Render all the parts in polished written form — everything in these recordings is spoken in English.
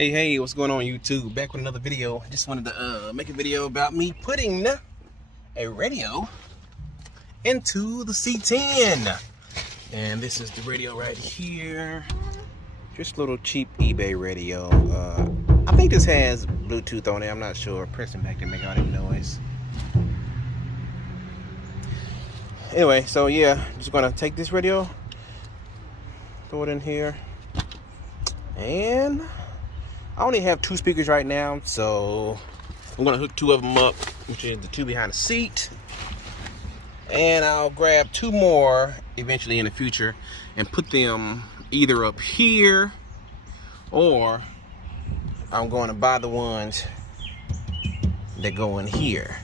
Hey, what's going on YouTube? Back with another video. I just wanted to make a video about me putting a radio into the C10. And this is the radio right here. Just a little cheap eBay radio. I think this has Bluetooth on it. I'm not sure. Pressing back to make all that noise. Anyway, so yeah, just gonna take this radio, throw it in here, and I only have 2 speakers right now, so I'm gonna hook 2 of them up, which is the 2 behind the seat, and I'll grab 2 more eventually in the future and put them either up here, or I'm going to buy the ones that go in here.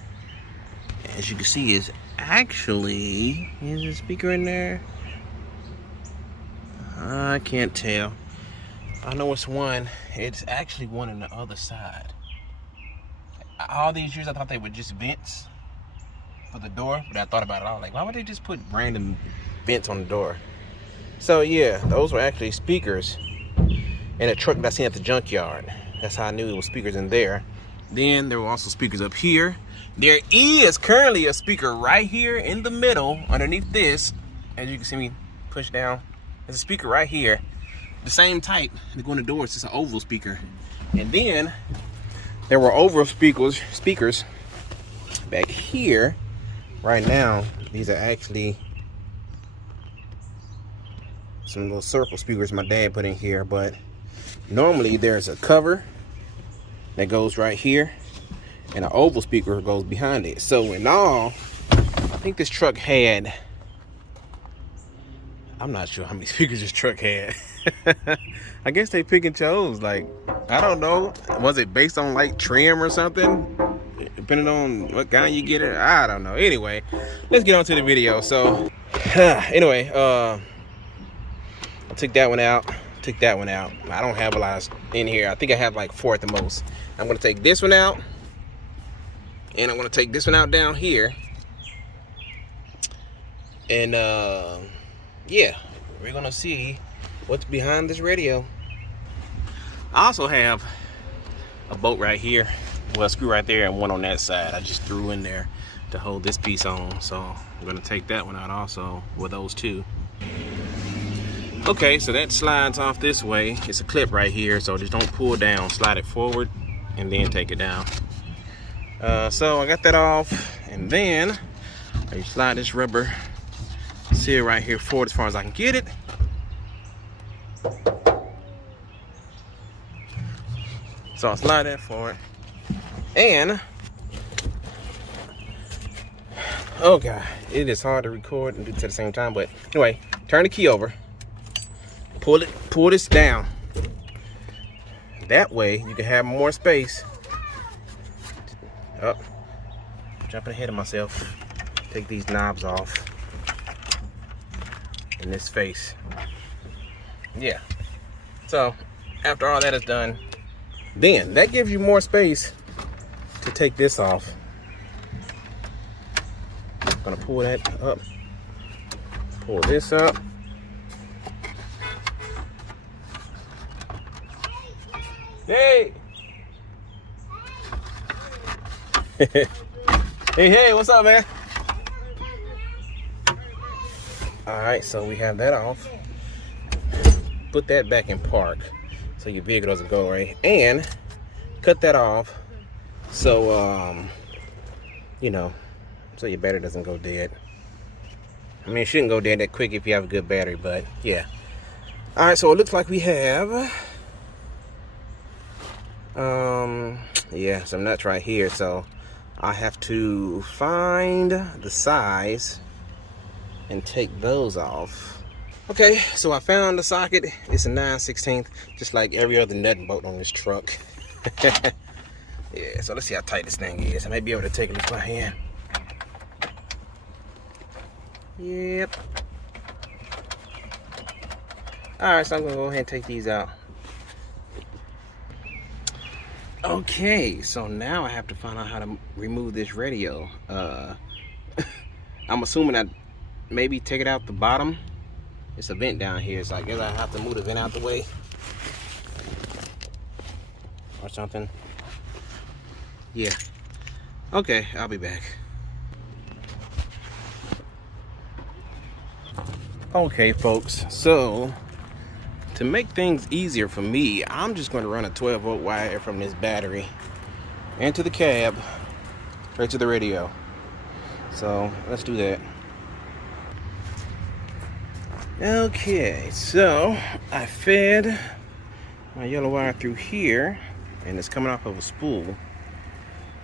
As you can see, is actually, is a speaker in there? I can't tell. I know it's one. It's actually one on the other side. All these years I thought they were just vents for the door, but I thought about it. I was like, why would they just put random vents on the door? So yeah, those were actually speakers in a truck that I seen at the junkyard. That's how I knew it was speakers in there. Then there were also speakers up here. There is currently a speaker right here in the middle underneath this. As you can see me push down, there's a speaker right here. The same type to go in the door. It's just an oval speaker. And then there were oval speakers back here. Right now, these are actually some little circle speakers my dad put in here, but normally there's a cover that goes right here and an oval speaker goes behind it. So in all, I think this truck had, I'm not sure how many speakers this truck had. I guess they pick and chose. Like, I don't know. Was it based on like trim or something? Depending on what kind you get it. I don't know. Anyway, let's get on to the video. So, anyway, I took that one out. Took that one out. I don't have a lot in here. I think I have like 4 at the most. I'm going to take this one out. And I'm going to take this one out down here. And, yeah, we're going to see what's behind this radio. I also have a bolt right here. Well, a screw right there and one on that side. I just threw in there to hold this piece on. So I'm going to take that one out also with those 2. Okay, so that slides off this way. It's a clip right here, so just don't pull down. Slide it forward and then take it down. So I got that off, and then I slide this rubber seal right here forward as far as I can get it. So I'll slide that forward. And, oh God, it is hard to record and do it at the same time, but anyway, turn the key over. Pull this down. That way you can have more space. Oh, jumping ahead of myself. Take these knobs off. In this face. Yeah. So after all that is done, then that gives you more space to take this off. I'm gonna pull that up. Pull this up. Hey! Hey, what's up, man? Alright, so we have that off. Put that back in park so your vehicle doesn't go right. And cut that off so, you know, so your battery doesn't go dead. I mean, it shouldn't go dead that quick if you have a good battery, but yeah. Alright, so it looks like we have yeah, some nuts right here, so I have to find the size and take those off. Okay, so I found the socket. It's a 9/16, just like every other nut and bolt on this truck. Yeah, so let's see how tight this thing is. I may be able to take it with my hand. Yep. Alright, so I'm gonna go ahead and take these out. Okay, so now I have to find out how to remove this radio. I'm assuming I maybe take it out the bottom. It's a vent down here, so I guess I have to move the vent out the way. or something. Yeah. Okay, I'll be back. Okay, folks, so to make things easier for me, I'm just going to run a 12-volt wire from this battery into the cab, right to the radio. So let's do that. Okay, so I fed my yellow wire through here, and it's coming off of a spool.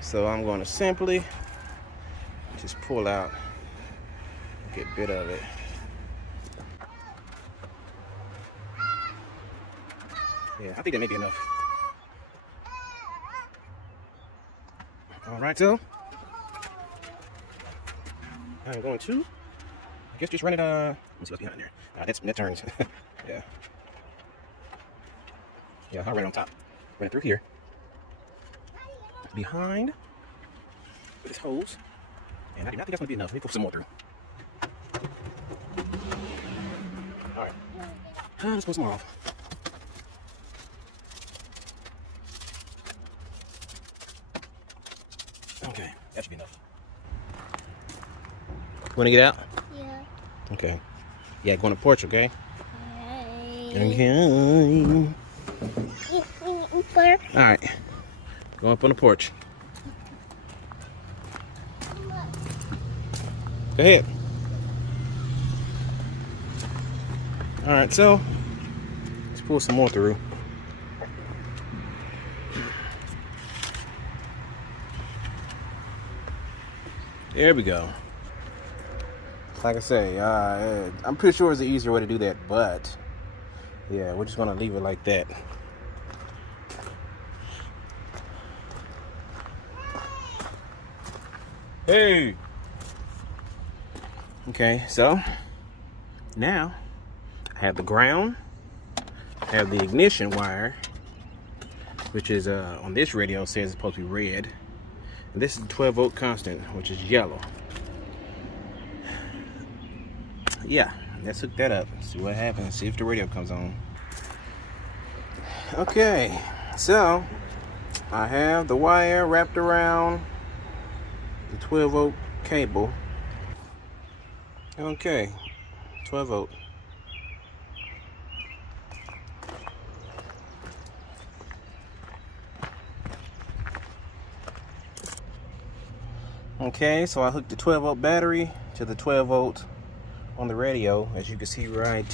So I'm going to simply just pull out, get a bit of it. Yeah, I think that may be enough. All right, so I'm going to, I guess, just run it. Let me see what's behind there. That turns. Yeah. Yeah, I'll run it on top. Run it through here. Behind this hose. And I do not think that's going to be enough. Let me put some more through. All right. Let's put some more off. Okay, that should be enough. Want to get out? Yeah. Okay. Yeah, go on the porch, okay? Okay. All right. Go up on the porch. Go ahead. All right, so let's pull some more through. There we go. Like I say, I'm pretty sure there's an easier way to do that, but yeah, we're just gonna leave it like that. Hey! Okay, so now I have the ground, I have the ignition wire, which is on this radio says it's supposed to be red. And this is the 12-volt constant, which is yellow. Yeah, let's hook that up. See what happens. See if the radio comes on. Okay, so I have the wire wrapped around the 12-volt cable. Okay, 12-volt. Okay, so I hooked the 12-volt battery to the 12-volt on the radio. As you can see right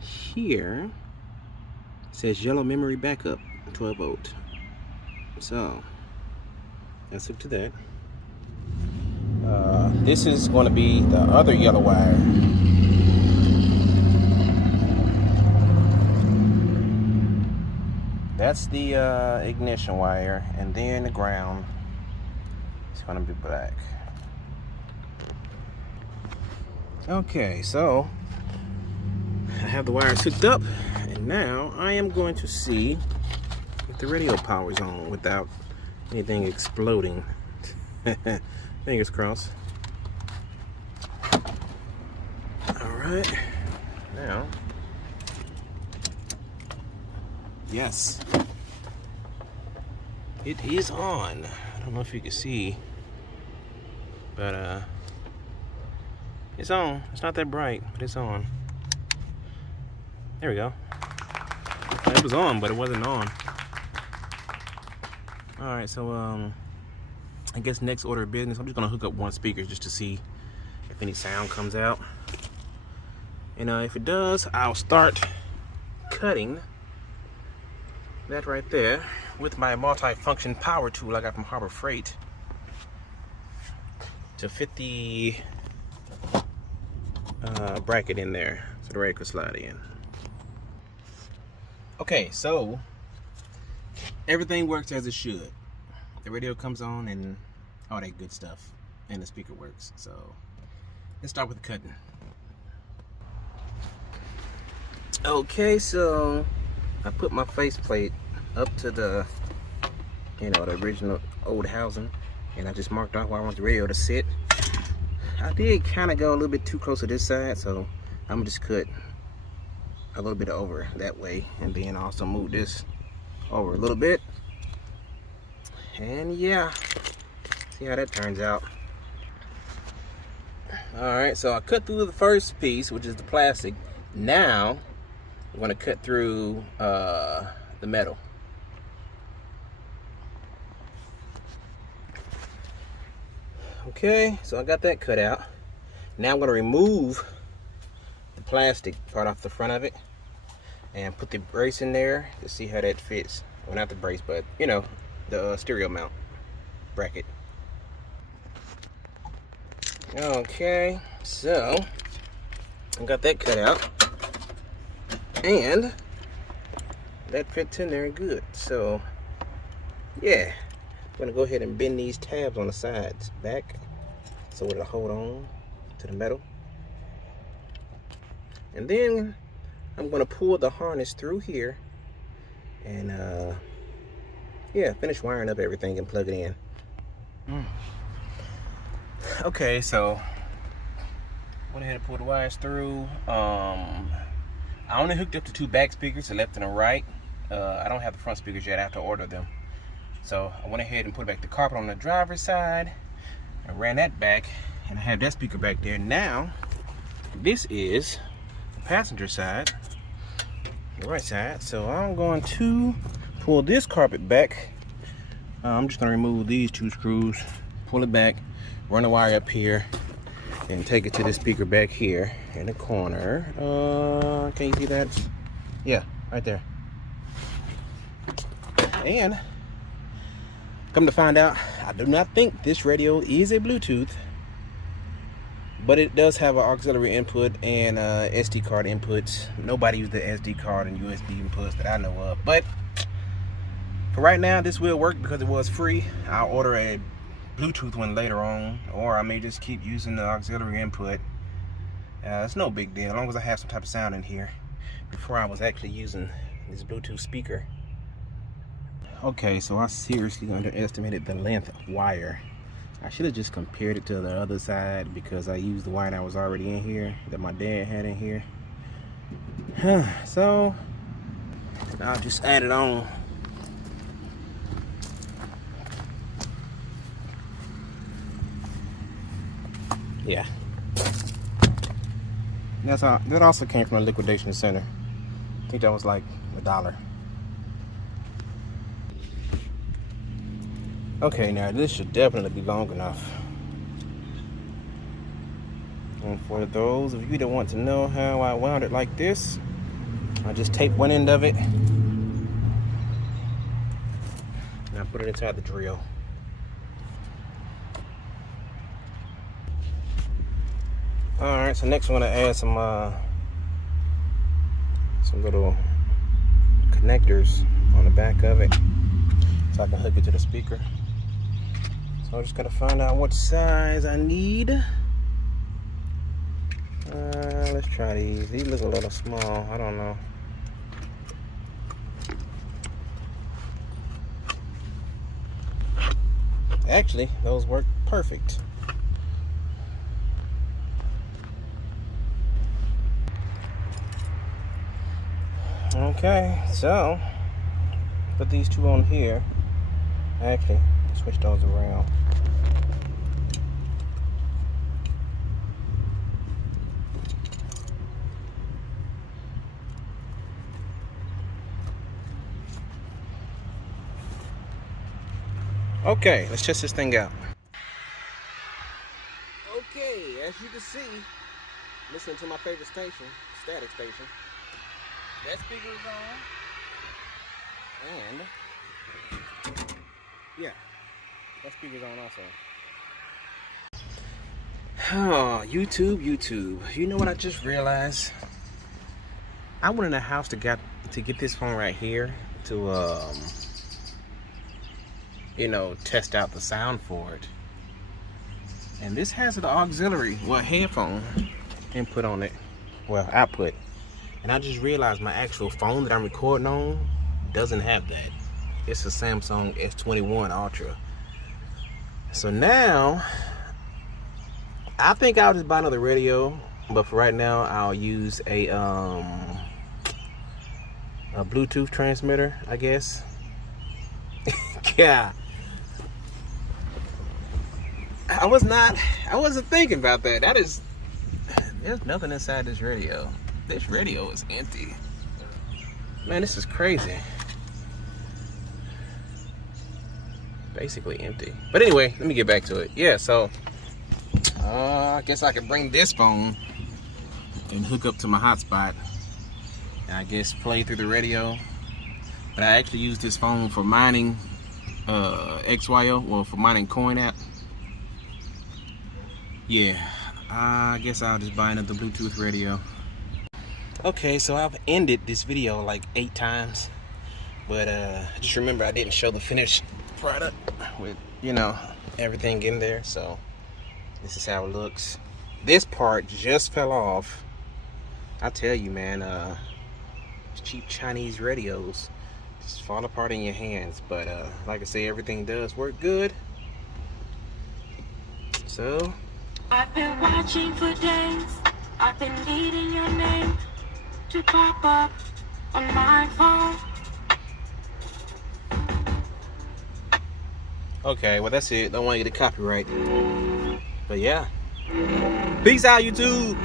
here, it says yellow memory backup 12-volt. So let's hook to that. This is going to be the other yellow wire. That's the ignition wire, and then the ground. It's gonna be black. Okay, so I have the wires hooked up, and now I am going to see if the radio power is on without anything exploding. Fingers crossed. All right, now, yes, it is on. I don't know if you can see, but it's on. It's not that bright, but it's on. There we go. It was on, but it wasn't on. All right, so I guess next order of business, I'm just gonna hook up one speaker just to see if any sound comes out. And if it does, I'll start cutting that right there with my multi-function power tool I got from Harbor Freight to fit the bracket in there so the radio could slide in. Okay, so everything works as it should. The radio comes on and all that good stuff, and the speaker works. So let's start with the cutting. Okay, so I put my faceplate up to the, the original old housing, and I just marked out where I want the radio to sit. I did kind of go a little bit too close to this side, so I'm just cut a little bit over that way, and then also move this over a little bit. And yeah, see how that turns out. Alright, so I cut through the first piece, which is the plastic. Now, I'm going to cut through the metal. Okay, so I got that cut out. Now I'm going to remove the plastic part off the front of it and put the brace in there to see how that fits. Well, not the brace, but you know, the stereo mount bracket. Okay, so I got that cut out and that fits in there good. So yeah, I'm gonna go ahead and bend these tabs on the sides back so it'll hold on to the metal. And then I'm gonna pull the harness through here and yeah, finish wiring up everything and plug it in. Okay, so went ahead and pulled the wires through. I only hooked up the two back speakers, the left and the right. I don't have the front speakers yet. I have to order them. So I went ahead and put back the carpet on the driver's side. I ran that back, and I have that speaker back there. Now, this is the passenger side, the right side. So I'm going to pull this carpet back. I'm just going to remove these two screws, pull it back, run the wire up here, and take it to the speaker back here in the corner. Can you see that? Yeah, right there. And come to find out, I do not think this radio is a Bluetooth, but it does have an auxiliary input and SD card inputs. Nobody uses the SD card and USB inputs that I know of, but for right now, this will work because it was free. I'll order a Bluetooth one later on, or I may just keep using the auxiliary input. It's no big deal as long as I have some type of sound in here. Before I was actually using this Bluetooth speaker. Okay, so I seriously underestimated the length of wire. I should have just compared it to the other side because I used the wire that was already in here, that my dad had in here. So I'll just add it on. Yeah. That also came from a liquidation center. I think that was like $1. Okay, now this should definitely be long enough. And for those of you that want to know how I wound it like this, I just tape one end of it and I put it inside the drill. Alright, so next I'm going to add some little connectors on the back of it so I can hook it to the speaker. So I'm just going to find out what size I need. Let's try these. These look a little small. I don't know. Actually, those work perfect. Okay, so put these two on here. Actually, switch those around. Okay, let's test this thing out. Okay, as you can see, listening to my favorite station, static station. That speaker is on, and yeah, that speaker's on also. Oh, YouTube. You know what I just realized? I went in the house to get this phone right here to you know, test out the sound for it. And this has an auxiliary, well, headphone input on it, well, output. And I just realized my actual phone that I'm recording on doesn't have that. It's a Samsung S21 Ultra. So now, I think I'll just buy another radio, but for right now, I'll use a Bluetooth transmitter, I guess. Yeah. I wasn't thinking about that. There's nothing inside this radio. This radio is empty. Man, this is crazy. Basically empty. But anyway, let me get back to it. Yeah, so I guess I can bring this phone and hook up to my hotspot. And I guess play through the radio. But I actually use this phone for mining XYO, well, for mining coin app. Yeah, I guess I'll just buy another Bluetooth radio. Okay, so I've ended this video like 8 times, but just remember I didn't show the finished product with, you know, everything in there. So this is how it looks. This part just fell off. I tell you, man, cheap Chinese radios just fall apart in your hands. But like I say, everything does work good. So I've been watching for days. I've been needing your name to pop up on my phone. okay, well that's it. Don't want you to copyright. But yeah. Peace out, YouTube.